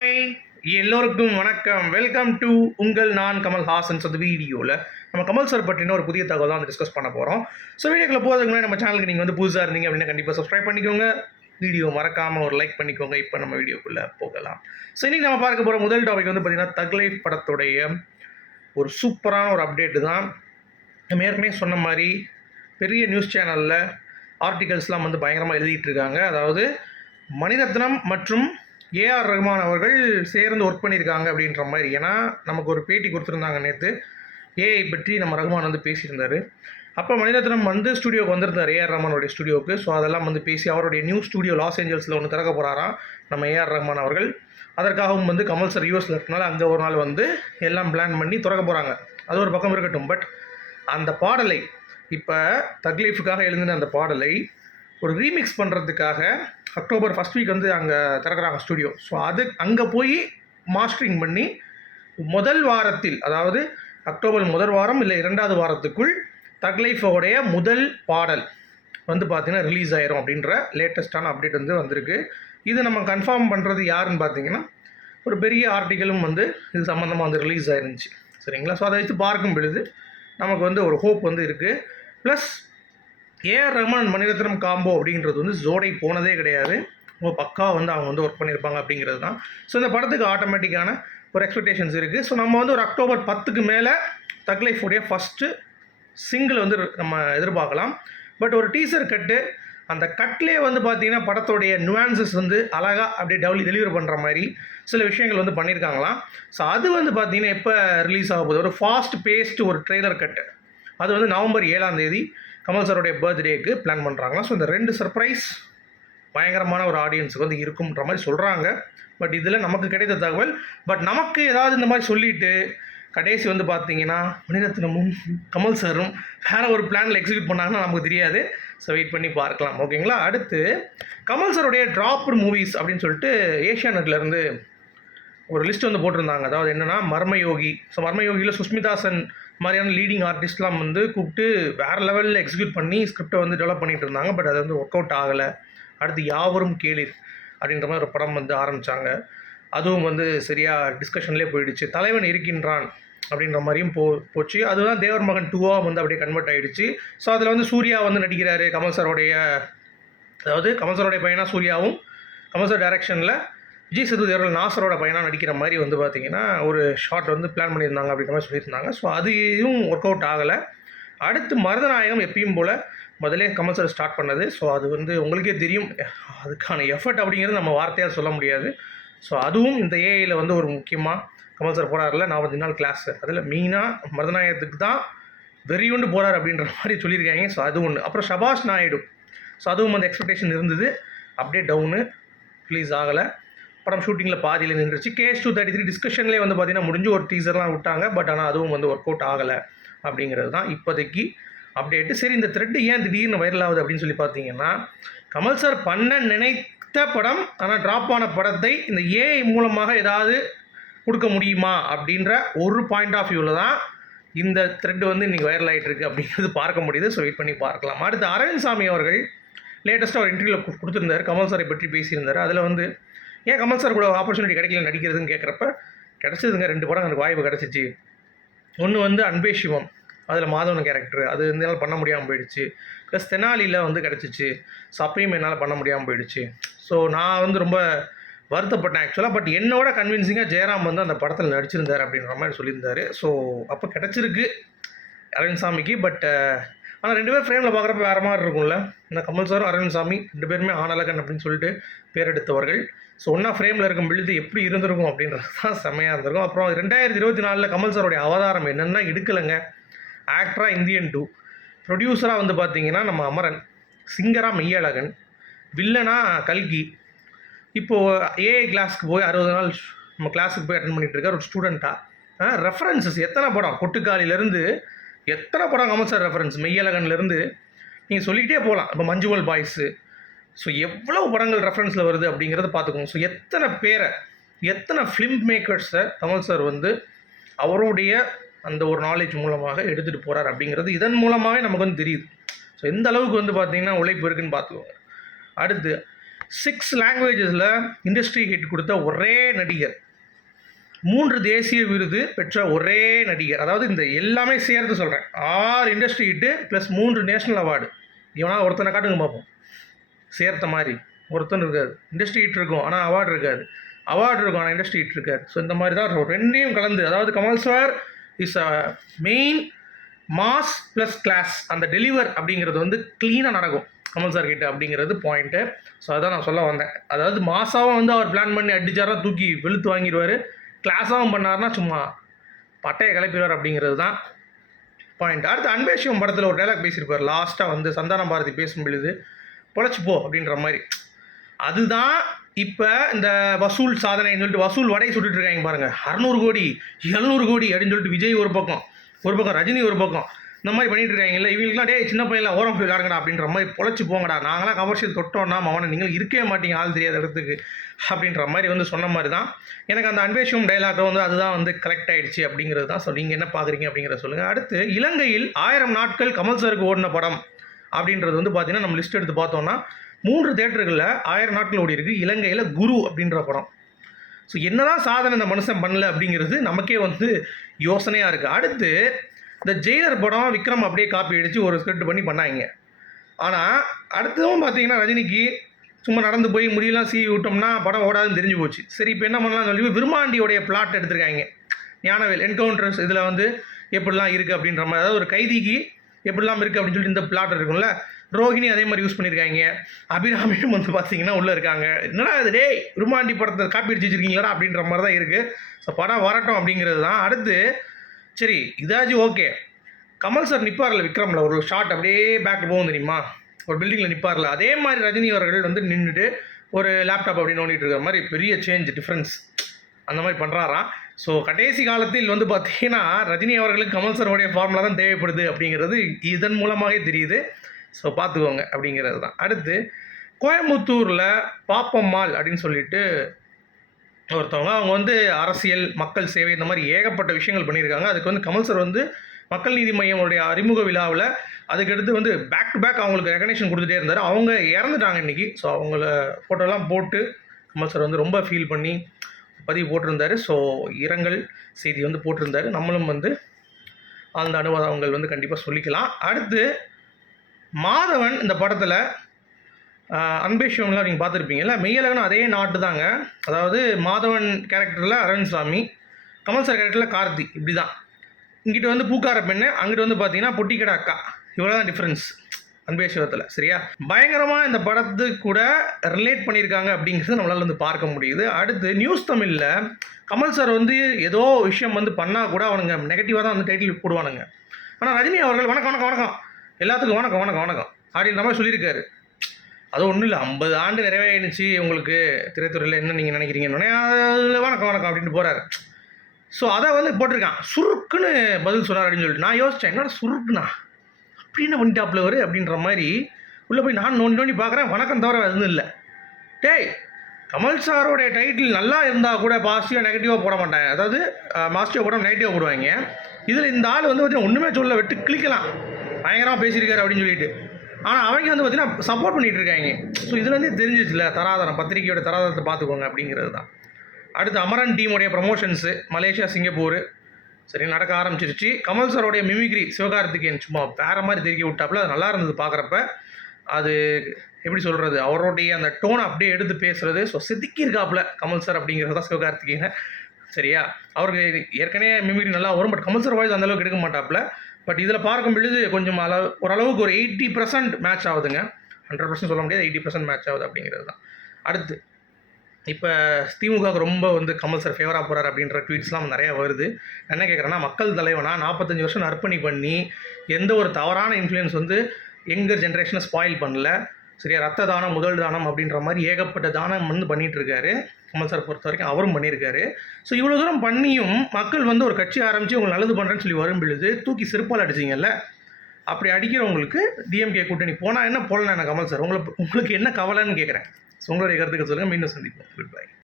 Hi, எல்லோருக்கும் வணக்கம். Welcome to உங்கள் நான் கமல் ஹாசன். அந்த வீடியோவில் நம்ம கமல் சார் பற்றின ஒரு புதிய தகவல் தான் டிஸ்கஸ் பண்ண போகிறோம். ஸோ வீடியோக்குள்ள போகிறதுக்கு முன்னாடி நம்ம சேனலுக்கு நீங்கள் வந்து புதுசாக இருந்தீங்க அப்படின்னா கண்டிப்பாக சப்ஸ்கிரைப் பண்ணிக்கோங்க. வீடியோ மறக்காமல் ஒரு லைக் பண்ணிக்கோங்க. இப்போ நம்ம வீடியோக்குள்ளே போகலாம். ஸோ இன்றைக்கி நம்ம பார்க்க போகிற முதல் டாபிக் வந்து பார்த்திங்கன்னா தக் லைஃப் படத்துடைய ஒரு சூப்பரான ஒரு அப்டேட்டு தான். நம்ம ஏற்கனவே சொன்ன மாதிரி பெரிய நியூஸ் சேனலில் ஆர்டிகல்ஸ்லாம் வந்து பயங்கரமாக எழுதிட்டு இருக்காங்க. அதாவது மணிரத்னம் மற்றும் ஏஆர் ரஹ்மான் அவர்கள் சேர்ந்து ஒர்க் பண்ணியிருக்காங்க அப்படின்ற மாதிரி. ஏன்னா நமக்கு ஒரு பேட்டி கொடுத்துருந்தாங்க நேற்று, ஏஐ பற்றி நம்ம ரஹ்மான் வந்து பேசியிருந்தார். அப்போ மணிரத்னம் வந்து ஸ்டுடியோக்கு வந்திருந்தார், ஏஆர் ரஹ்மானுடைய ஸ்டுடியோவுக்கு. ஸோ அதெல்லாம் வந்து பேசி அவருடைய நியூ ஸ்டுடியோ லாஸ் ஏஞ்சல்ஸில் ஒன்று திறக்க போகிறாராம் நம்ம ஏஆர் ரஹ்மான் அவர்கள். அதற்காகவும் வந்து கமல் சார் யூஎஸில் இருக்கனால அங்கே ஒரு நாள் வந்து எல்லாம் பிளான் பண்ணி திறக்க போகிறாங்க. அது ஒரு பக்கம் இருக்கட்டும். பட் அந்த பாடலை இப்போ தக்லீஃபுக்காக எழுந்தின அந்த பாடலை ஒரு ரீமிக்ஸ் பண்ணுறதுக்காக அக்டோபர் ஃபஸ்ட் வீக் வந்து அங்கே திறக்கிறாங்க ஸ்டுடியோ. ஸோ அது அங்கே போய் மாஸ்டரிங் பண்ணி முதல் வாரத்தில், அதாவது அக்டோபர் முதல் வாரம் இல்லை 2வது வாரத்துக்குள் தக்லைஃபோடைய முதல் பாடல் வந்து பார்த்திங்கன்னா ரிலீஸ் ஆயிரும் அப்படின்ற லேட்டஸ்ட்டான அப்டேட் வந்து வந்திருக்கு. இது நம்ம கன்ஃபார்ம் பண்ணுறது யாருன்னு பார்த்தீங்கன்னா ஒரு பெரிய ஆர்டிக்கலும் வந்து இது சம்மந்தமாக வந்து ரிலீஸ் ஆயிருந்துச்சு. சரிங்களா? ஸோ அதை வச்சு பார்க்கும் பொழுது நமக்கு வந்து ஒரு ஹோப் வந்து இருக்குது. Plus A R Rahman Mani Ratnam combo அப்படின்றது வந்து ஜோடை போனதே கிடையாது. ரொம்ப பக்காவாக வந்து அவங்க வந்து ஒர்க் பண்ணியிருப்பாங்க அப்படிங்கிறது தான். ஸோ இந்த படத்துக்கு ஆட்டோமேட்டிக்கான ஒரு எக்ஸ்பெக்டேஷன்ஸ் இருக்குது. ஸோ நம்ம வந்து ஒரு அக்டோபர் 10க்கு மேலே தக் லைஃபுடைய ஃபஸ்ட்டு சிங்கிள் வந்து நம்ம எதிர்பார்க்கலாம். பட் ஒரு டீசர் கட்டு, அந்த கட்லேயே வந்து பார்த்திங்கன்னா படத்துடைய நுவான்சஸ் வந்து அழகாக அப்படியே டெலிவர் பண்ணுற மாதிரி சில விஷயங்கள் வந்து பண்ணியிருக்காங்களாம். ஸோ அது வந்து பார்த்திங்கன்னா எப்போ ரிலீஸ் ஆக போகுது, ஒரு ஃபாஸ்ட் பேஸ்டு ஒரு ட்ரெய்லர் கட்டு, அது வந்து நவம்பர் 7ஆம் தேதி கமல் சாரோடைய பர்த்டேக்கு பிளான் பண்ணுறாங்களாம். ஸோ இந்த 2 சர்ப்ரைஸ் பயங்கரமான ஒரு ஆடியன்ஸுக்கு வந்து இருக்குன்ற மாதிரி சொல்கிறாங்க. பட் இதில் நமக்கு கிடைத்த தகவல். பட் நமக்கு ஏதாவது இந்த மாதிரி சொல்லிவிட்டு கடைசி வந்து பார்த்தீங்கன்னா மணிரத்னமும் கமல் சாரும் வேறு ஒரு பிளானில் எக்ஸிக்யூட் பண்ணாங்கன்னா நமக்கு தெரியாது. ஸோ வெயிட் பண்ணி பார்க்கலாம். ஓகேங்களா? அடுத்து கமல் சாரோடைய ட்ராப்டு மூவிஸ் அப்படின்னு சொல்லிட்டு ஏஷியானெட்லேருந்து ஒரு லிஸ்ட் வந்து போட்டிருந்தாங்க. அதாவது என்னென்னா மர்மயோகி. ஸோ மர்மயோகியில் சுஸ்மிதா சென் மாதிரியான லீடிங் ஆர்டிஸ்ட்லாம் வந்து கூப்பிட்டு வேறு லெவலில் எக்ஸிக்யூட் பண்ணி ஸ்கிரிப்டை வந்து டெவலப் பண்ணிகிட்டு இருந்தாங்க. பட் அது வந்து ஒர்க் அவுட் ஆகலை. அடுத்து யாவரும் கேளிர் அப்படின்ற மாதிரி ஒரு படம் வந்து ஆரம்பித்தாங்க. அதுவும் வந்து சரியாக டிஸ்கஷன்லேயே போயிடுச்சு. தலைவன் இருக்கின்றான் அப்படின்ற மாதிரியும் போச்சு. அதுதான் தேவர் மகன் 2ஆக வந்து அப்படியே கன்வெர்ட் ஆகிடுச்சு. ஸோ அதில் வந்து சூர்யா வந்து நடிக்கிறாரு. கமல் சாரோடைய, அதாவது கமல் சாரோடைய பையனாக சூர்யாவும், கமல் சார் டைரக்ஷனில் விஜய் சேதுபதி அவர்கள் நாசரோட பையனாக நடிக்கிற மாதிரி வந்து பார்த்திங்கன்னா ஒரு ஷார்ட் வந்து பிளான் பண்ணியிருந்தாங்க அப்படின்ற மாதிரி சொல்லியிருந்தாங்க. ஸோ அதுவும் ஒர்க் அவுட் ஆகலை. அடுத்து மருதநாயகம் எப்பயும் போல் முதலே கமல் சார் ஸ்டார்ட் பண்ணது. ஸோ அது வந்து உங்களுக்கே தெரியும், அதுக்கான எஃபர்ட் அப்படிங்கிறது நம்ம வார்த்தையாக சொல்ல முடியாது. ஸோ அதுவும் இந்த ஏஐயில் வந்து ஒரு முக்கியமாக கமல் சார் போகிறாரில்ல 40 நாள் கிளாஸ், அதில் மெயினாக மருதநாயகத்துக்கு தான் வெறியுண்டு போகிறார் அப்படின்ற மாதிரி சொல்லியிருக்காங்க. ஸோ அது ஒன்று. அப்புறம் ஷபாஷ் நாயுடு, ஸோ அதுவும் வந்து எக்ஸ்பெக்டேஷன் இருந்தது, அப்படியே டவுனு, ரிலீஸ் ஆகலை. படம் ஷூட்டிங்கில் பாதியில் நின்றுச்சு. கேஸ் 233 டிஸ்கஷன்லேயே வந்து பார்த்திங்கன்னா முடிஞ்சு ஒரு டீசர்லாம் விட்டாங்க. பட் ஆனால் அதுவும் வந்து ஒர்க் அவுட் ஆகலை அப்படிங்கிறது தான் இப்போதைக்கு அப்டேட்டு. சரி, இந்த த்ரெட்டு ஏன் திடீர்னு வைரல் ஆகுது அப்படின்னு சொல்லி பார்த்தீங்கன்னா, கமல் சார் பண்ண நினைத்த படம் ஆனால் ட்ராப் ஆன படத்தை இந்த ஏஐ மூலமாக ஏதாவது கொடுக்க முடியுமா அப்படின்ற ஒரு பாயிண்ட் ஆஃப் வியூவில் தான் இந்த த்ரெட் வந்து இன்றைக்கி வைரல் ஆகிட்டு இருக்குது அப்படிங்கிறது பார்க்க முடியுது. ஸோ வெயிட் பண்ணி பார்க்கலாம். அடுத்து அரவிந்த் சாமி அவர்கள் லேட்டஸ்ட்டாக ஒரு இன்டர்வியூவில் கொடுத்துருந்தார், கமல் சாரை பற்றி பேசியிருந்தார். அதில் வந்து ஏன் கமல் சார் கூட ஆப்பர்ச்சுனிட்டி கிடைக்கல நடிக்கிறதுன்னு கேட்குறப்ப, கிடச்சிதுங்க 2 படம் எனக்கு வாய்ப்பு கிடச்சிச்சு. ஒன்று வந்து அன்பே சிவம், அதில் மாதவன் கேரக்டர், அது என்னால் பண்ண முடியாமல் போயிடுச்சு. ப்ளஸ் தெனாலியில் வந்து கிடச்சிச்சு. ஸோ அப்பயும் என்னால் பண்ண முடியாமல் போயிடுச்சு. ஸோ நான் வந்து ரொம்ப வருத்தப்பட்டேன் ஆக்சுவலாக. பட் என்னோட கன்வின்சிங்காக ஜெயராம் வந்து அந்த படத்தில் நடிச்சிருந்தார் அப்படின்ற மாதிரி சொல்லியிருந்தார். ஸோ அப்போ கிடச்சிருக்கு அரவிந்த் சாமிக்கு. பட் ஆனால் 2 பேர் ஃப்ரேமில் பார்க்குறப்ப வேறு மாதிரி இருக்கும்ல. இந்த கமல் சாரும் அரவிந்த் சாமி 2 பேருமே ஆனழகன் அப்படின்னு சொல்லிட்டு பேர் எடுத்தவர்கள். ஸோ ஒன்றா ஃப்ரேமில் இருக்கும் பொழுது எப்படி இருந்திருக்கும் அப்படின்றது தான் செம்மையாக இருந்திருக்கும். அப்புறம் 2024 கமல் சாரோடைய அவதாரம் என்னென்னா எடுக்கலைங்க. ஆக்டராக இந்தியன் 2, ப்ரொடியூசராக வந்து பார்த்திங்கன்னா நம்ம அமரன், சிங்கராக மெய்யழகன், வில்லனாக கல்கி. இப்போது ஏஐ கிளாஸுக்கு போய் 60 நாள் நம்ம கிளாஸுக்கு போய் அட்டன் பண்ணிகிட்டு இருக்கார் ஒரு ஸ்டூடெண்ட்டாக. ரெஃபரன்சஸ் எத்தனை படம், கொட்டுக்காலிலேருந்து எத்தனை படம் கமல் சார் ரெஃபரன்ஸ், மெய்யழகன்லேருந்து நீங்கள் சொல்லிக்கிட்டே போகலாம். இப்போ மஞ்சுமல் பாய்ஸு. ஸோ எவ்வளோ படங்கள் ரெஃபரன்ஸில் வருது அப்படிங்கிறத பார்த்துக்கோங்க. ஸோ எத்தனை ஃபிலிம் மேக்கர்ஸை கமல் சார் வந்து அவருடைய அந்த ஒரு நாலேஜ் மூலமாக எடுத்துகிட்டு போகிறார் அப்படிங்கிறது இதன் மூலமாகவே நமக்கு வந்து தெரியுது. ஸோ எந்த அளவுக்கு வந்து பார்த்திங்கன்னா உழைப்பு இருக்குதுன்னு பார்த்துக்கோங்க. அடுத்து 6 லாங்குவேஜஸில் இண்டஸ்ட்ரி ஹிட் கொடுத்த ஒரே நடிகர், 3 தேசிய விருது பெற்ற ஒரே நடிகர். அதாவது இந்த எல்லாமே சேர்த்து சொல்கிறேன், 6 industry hit plus 3 national award. இவனா ஒருத்தனை காட்டுங்க பார்ப்போம். சேர்த்த மாதிரி ஒருத்தன் இருக்காது. இண்டஸ்ட்ரி ஹிட் இருக்கும் ஆனால் அவார்டு இருக்காது, அவார்டு இருக்கும் ஆனால் இண்டஸ்ட்ரி ஹிட் இருக்காது. ஸோ இந்த மாதிரி தான் ரெண்டையும் கலந்து, அதாவது Kamal sir is a main mass plus class. அந்த டெலிவர் அப்படிங்கிறது வந்து க்ளீனாக நடக்கும் கமல் சார் கிட்ட அப்படிங்கிறது பாயிண்ட்டு. ஸோ அதான் நான் சொல்ல வந்தேன். அதாவது மாசாவும் வந்து அவர் பிளான் பண்ணி அடிச்சாரா தூக்கி வெளுத்து வாங்கிடுவார், கிளாஸாகவும் பண்ணார்னா சும்மா பட்டையை கிளப்பிடுவார் அப்படிங்கிறது தான் பாயிண்ட். அடுத்து அன்பேஷியம் படத்தில் ஒரு டைலாக் பேசியிருப்பார் லாஸ்ட்டாக வந்து சந்தானம் பாரதி பேசும் பொழுது, பொழைச்சி போ அப்படின்ற மாதிரி. அதுதான் இப்போ இந்த வசூல் சாதனைன்னு சொல்லிட்டு வசூல் வடை சுட்டுட்டு இருக்காங்க பாருங்கள். 600 கோடி 700 கோடி அப்படின்னு சொல்லிட்டு விஜய் ஒரு பக்கம் ரஜினி ஒரு பக்கம் இந்த மாதிரி பண்ணிட்டு இருக்காங்க. இல்லை இவங்களுக்குலாம் டே சின்ன பையன்லாம் ஓரம் போய் விளாடுங்கடா அப்படின்ற மாதிரி பொழைச்சி போங்கடா, நாங்களாம் கமர்ஷியல் தொட்டோன்னா அவனை நீங்கள் இருக்கவே மாட்டீங்க ஆள் தெரியாத இடத்துக்கு அப்படின்ற மாதிரி வந்து சொன்ன மாதிரி தான். எனக்கு அந்த அன்பேஷியம் டைலாக் வந்து அதுதான் வந்து கரெக்ட் ஆகிடுச்சு அப்படிங்கிறது தான். ஸோ நீங்கள் என்ன பார்க்குறீங்க அப்படிங்கிறத சொல்லுங்கள். அடுத்து இலங்கையில் 1000 நாட்கள் கமல் சாருக்கு ஓடின படம் அப்படின்றது வந்து பார்த்திங்கன்னா நம்ம லிஸ்ட் எடுத்து பார்த்தோன்னா 3 தேட்டர்களில் 1000 நாட்கள் ஓடி இருக்குது. இலங்கையில் குரு அப்படின்ற படம். ஸோ என்னதான் சாதனை இந்த மனுஷன் பண்ணல அப்படிங்கிறது நமக்கே வந்து யோசனையாக இருக்குது. அடுத்து இந்த ஜெயிலர் படம் விக்ரம் அப்படியே காப்பி அடித்து ஒரு ஸ்கிரிப்ட் பண்ணி பண்ணாங்க. ஆனால் அடுத்ததும் பார்த்தீங்கன்னா ரஜினிக்கு சும்மா நடந்து போய் முடியெல்லாம் சீவி விட்டோம்னா படம் ஓடாதுன்னு தெரிஞ்சு போச்சு. சரி இப்போ என்ன பண்ணலாம்னு சொல்லி விருமாண்டியோடைய பிளாட் எடுத்திருக்காங்க. ஞானவேல் என்கவுண்டர்ஸ் இதில் வந்து எப்படிலாம் இருக்குது அப்படின்ற மாதிரி, அதாவது ஒரு கைதிக்கு எப்படிலாம் இருக்குது அப்படின்னு சொல்லிட்டு இந்த பிளாட் இருக்கும்ல. ரோஹிணி அதே மாதிரி யூஸ் பண்ணியிருக்காங்க. அபிராமியும் வந்து பார்த்தீங்கன்னா உள்ளே இருக்காங்க. என்னடா இது டே விருமாண்டி படத்தை காப்பி அடிச்சு வச்சுருக்கீங்களா அப்படின்ற மாதிரி தான் இருக்குது. ஸோ படம் வரட்டும் அப்படிங்கிறது தான். அடுத்து சரி இதாச்சும் ஓகே, கமல் சார் நிற்பார்ல விக்ரமில் ஒரு ஷாட் அப்படியே பேக் போகும் தெரியுமா, ஒரு பில்டிங்கில் நிற்பார்ல, அதே மாதிரி ரஜினி அவர்கள் வந்து நின்றுட்டு ஒரு லேப்டாப் அப்படி நோண்டிட்டு இருக்கிற மாதிரி பெரிய சேஞ்ச் டிஃப்ரென்ஸ் அந்த மாதிரி பண்ணுறாராம். ஸோ கடைசி காலத்தில் வந்து பார்த்தீங்கன்னா ரஜினி அவர்களுக்கு கமல் சாரோடைய ஃபார்முலா தான் தேவைப்படுது அப்படிங்கிறது இதன் மூலமாகவே தெரியுது. ஸோ பார்த்துக்கோங்க அப்படிங்கிறது தான். அடுத்து கோயம்புத்தூரில் பாப்பம்மாள் அப்படின்னு சொல்லிட்டு ஒருத்தவங்க, அவங்க வந்து அரசியல் மக்கள் சேவை இந்த மாதிரி ஏகப்பட்ட விஷயங்கள் பண்ணியிருக்காங்க. அதுக்கு வந்து கமல் சார் வந்து மக்கள் நீதி மையமுடைய அறிமுக விழாவில் அதுக்கடுத்து வந்து பேக் டு பேக் அவங்களுக்கு ரெகனேஷன் கொடுத்துட்டே இருந்தார். அவங்க இறந்துட்டாங்க இன்றைக்கி. ஸோ அவங்கள ஃபோட்டோலாம் போட்டு கமல் சார் வந்து ரொம்ப ஃபீல் பண்ணி பதிவு போட்டிருந்தார். ஸோ இரங்கல் செய்தி வந்து போட்டிருந்தார். நம்மளும் வந்து அந்த அனுபவங்கள் வந்து கண்டிப்பாக சொல்லிக்கலாம். அடுத்து மாதவன் இந்த படத்தில் அன்பேஷியம்லாம் நீங்கள் பார்த்துருப்பீங்கல்ல, மெய்யழகன் அதே நாட்டு தாங்க. அதாவது மாதவன் கேரக்டரில் அரவிந்த் சாமி, கமல் சார் கேரக்டரில் கார்த்தி. இப்படி தான் இங்கிட்ட வந்து பூக்கார பெண்ணு, அங்கிட்டு வந்து பார்த்தீங்கன்னா பொட்டிக்கடை அக்கா. இவ்வளோ தான் டிஃப்ரென்ஸ் அன்பேஷத்தில். சரியா, பயங்கரமாக இந்த படத்துக்கு கூட ரிலேட் பண்ணியிருக்காங்க அப்படிங்கிறது நம்மளால் வந்து பார்க்க முடியுது. அடுத்து நியூஸ் தமிழில் கமல் சார் வந்து ஏதோ விஷயம் வந்து பண்ணால் கூட அவனுங்க நெகட்டிவாக தான் வந்து டைட்டில் போடுவானுங்க. ஆனால் ரஜினி அவர்கள் வணக்கம் வணக்கம் வணக்கம் எல்லாத்துக்கும் வணக்கம் வணக்கம் வணக்கம் அப்படின்ற மாதிரி சொல்லியிருக்காரு. அது ஒன்றும் இல்லை, 50 ஆண்டு நிறைவேறிச்சு உங்களுக்கு திரைத்துறையில், என்ன நீங்கள் நினைக்கிறீங்கன்னு அதில் வணக்கம் வணக்கம் அப்படின்ட்டு போகிறாரு. ஸோ அதை வந்து போட்டிருக்கான், சுருக்குன்னு பதில் சொன்னார் அப்படின்னு சொல்லிட்டு நான் யோசித்தேன், என்னோட சுருக்குண்ணா அப்படி என்ன பண்ணிட்டாப்புல வரு அப்படின்ற மாதிரி உள்ளே போய் நான் நோண்டி பார்க்குறேன். வணக்கம் தவிர எதுவும் இல்லை. டேய் கமல் சாரோடைய டைட்டில் நல்லா இருந்தால் கூட பாசிட்டிவாக நெகட்டிவாக போட மாட்டாங்க. அதாவது பாசிட்டிவாக போட நெகட்டிவாக போடுவாங்க. இதில் இந்த ஆள் வந்து பார்த்தீங்கன்னா ஒன்றுமே சொல்ல விட்டு கிளிக்கலாம் பயங்கரமாக பேசியிருக்காரு அப்படின்னு சொல்லிட்டு. ஆனால் அவங்க வந்து பார்த்தீங்கன்னா சப்போர்ட் பண்ணிகிட்டு இருக்காங்க. ஸோ இதுலேருந்தே தெரிஞ்சிச்சுல தராதரம், பத்திரிகையோட தராதரத்தை பார்த்துக்கோங்க அப்படிங்கிறது தான். அடுத்து அமரன் டீமுடைய ப்ரமோஷன்ஸு மலேசியா சிங்கப்பூர் சரி நடக்க ஆரம்பிச்சிருச்சு. கமல் சாரோடைய மிமிக்ரி சிவகார்த்திகேயன் சும்மா வேறு மாதிரி தெரிவிக்க விட்டாப்புல, அது நல்லா இருந்தது பார்க்குறப்ப. அது எப்படி சொல்கிறது, அவருடைய அந்த டோனை அப்படியே எடுத்து பேசுகிறது. ஸோ செதுக்கியிருக்காப்புல கமல் சார் அப்படிங்கிறது தான் சிவகார்த்திகேயன். சரியா, அவருக்கு ஏற்கனவே மிமிக்ரி நல்லா வரும், பட் கமல் சார் வாய்ஸ் அந்தளவுக்கு எடுக்க மாட்டாப்புல. பட் இதில் பார்க்கும் பொழுது கொஞ்சம் ஓரளவுக்கு ஒரு 80% மேட்ச் ஆகுதுங்க. 100% சொல்ல முடியாது, 80% மேட்ச் ஆகுது அப்படிங்கிறது தான். அடுத்து இப்போ திமுகவுக்கு ரொம்ப வந்து கமல் சார் ஃபேவராக போகிறார் அப்படின்ற ட்வீட்ஸ்லாம் நிறையா வருது. என்ன கேட்குறேன்னா, மக்கள் தலைவனாக 45 வருஷம் நற்பணி பண்ணி எந்த ஒரு தவறான இன்ஃப்ளூயன்ஸ் வந்து எங்கர் ஜென்ரேஷனை ஸ்பாயில் பண்ணல. சரியா, ரத்த தானம் முதல் தானம் அப்படின்ற மாதிரி ஏகப்பட்ட தானம் வந்து பண்ணிகிட்ருக்காரு கமல் சார் பொறுத்த வரைக்கும், அவரும் பண்ணியிருக்காரு. ஸோ இவ்வளோ தூரம் பண்ணியும் மக்கள் வந்து ஒரு கட்சி ஆரம்பித்து உங்களுக்கு நல்லது பண்ணுறேன்னு சொல்லி வரும் பொழுது தூக்கி சிறுப்பால் அடிச்சிங்கல்ல, அப்படி அடிக்கிறவங்களுக்கு டிஎம்கே கூட்டணி போனால் என்ன போடலாம் என்ன கமல் சார், உங்களுக்கு என்ன கவலைன்னு கேட்குறேன். ஸோ உங்களுடைய கருத்துக்கள் சொல்லுங்கள். மீண்டும் சந்திப்போம். Good bye.